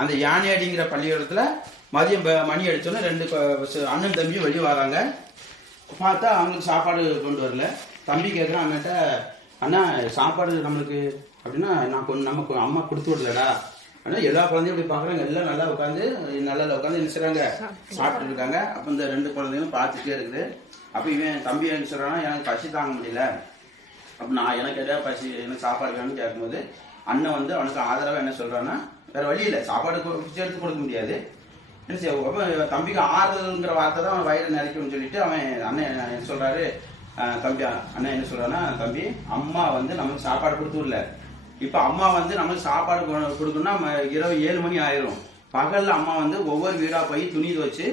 அந்த யானையடிங்கிற பள்ளிக்கூடத்துல மதியம் மணி அடிச்சோன்னா 2 அண்ணன் தம்பி வெளியே வராங்க. பார்த்தா அவங்களுக்கு சாப்பாடு கொண்டு வரல. தம்பி கேட்குறான் அண்ணன்ட்ட, அண்ணா சாப்பாடு நம்மளுக்கு அப்படின்னா நமக்கு அம்மா கொடுத்து விடலடா. ஆனால் எல்லா குழந்தையும் இப்படி பார்க்குறாங்க. எல்லாம் நல்லா உட்காந்து நல்லா உட்காந்து என்ன செய்றாங்க, சாப்பிட்டு இருக்காங்க. அப்போ இந்த 2 குழந்தைகளும் பார்த்துட்டே இருக்குது. அப்போ இவன் தம்பி என்ன சொல்றான்னா, எனக்கு பசி தாங்க முடியல. அப்போ நான் எனக்கு எதாவது பசி எனக்கு சாப்பாடு வேணும்னு கேட்கும்போது அண்ணன் வந்து அவனுக்கு ஆதரவாக என்ன சொல்றான்னா, வேற வழி இல்லை, சாப்பாடு பிடிச்சி எடுத்து கொடுக்க முடியாது. என்ன செய்ய, அப்போ தம்பிக்கு ஆறுதல்ங்கிற வார்த்தை தான் அவன் வயிறு நிறைக்கும்னு சொல்லிட்டு அவன் அண்ணன் என்ன சொல்றாரு, தம்பி அண்ணன் என்ன சொல்றான்னா, தம்பி அம்மா வந்து நமக்கு சாப்பாடு கொடுத்து விடல. இப்ப அம்மா வந்து நமக்கு சாப்பாடு கொடுக்கணும்னா இரவு 7 மணி ஆயிரும். பகல்ல அம்மா வந்து ஒவ்வொரு வீடா போய் துணி துவச்சு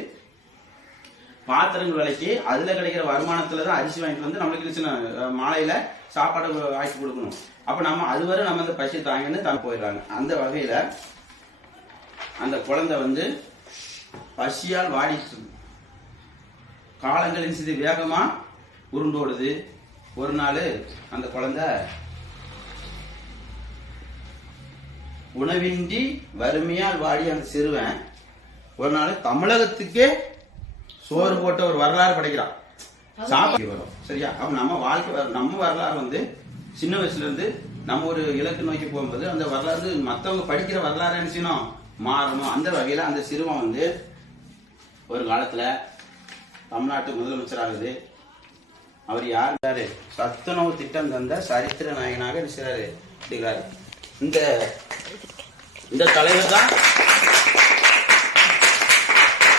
பாத்திரங்கள் விலைக்கு அதுல கிடைக்கிற வருமானத்துலதான் அரிசி வாங்கிட்டு வந்து நம்மளுக்கு சின்ன மாலையில சாப்பாடு ஆக்கி கொடுக்கணும். அப்ப நம்ம அதுவரை நம்ம அந்த பசி தாங்கன்னு தான் போயிடுறாங்க. அந்த வகையில அந்த குழந்தை வந்து பசியால் வாடிட்டு காலங்களின் சிறு வேகமா உருண்டோடுது. ஒரு நாள் அந்த குழந்தை உணவின்றி வறுமையால் வாடி அந்த சிறுவன் ஒரு நாள் தமிழகத்துக்கே சோறு போட்ட ஒரு வரலாறு படைக்கிறான். சாப்பாடு வரும் சரியா. அப்ப நம்ம வாழ்க்கை நம்ம வரலாறு வந்து சின்ன வயசுல இருந்து நம்ம ஒரு இலக்கு நோக்கி போகும்போது அந்த வரலாறு மற்றவங்க படிக்கிற வரலாறு என்ன செய்யணும், மாறணும். அந்த வகையில அந்த சிறுவன் வந்து ஒரு காலத்துல தமிழ்நாட்டு முதலமைச்சர் ஆகுது. அவர் யாரு, சத்துணவு திட்டம் தந்த சரித்திர நாயகனாக இருக்கிறாரு. இந்த தலைவர் தான்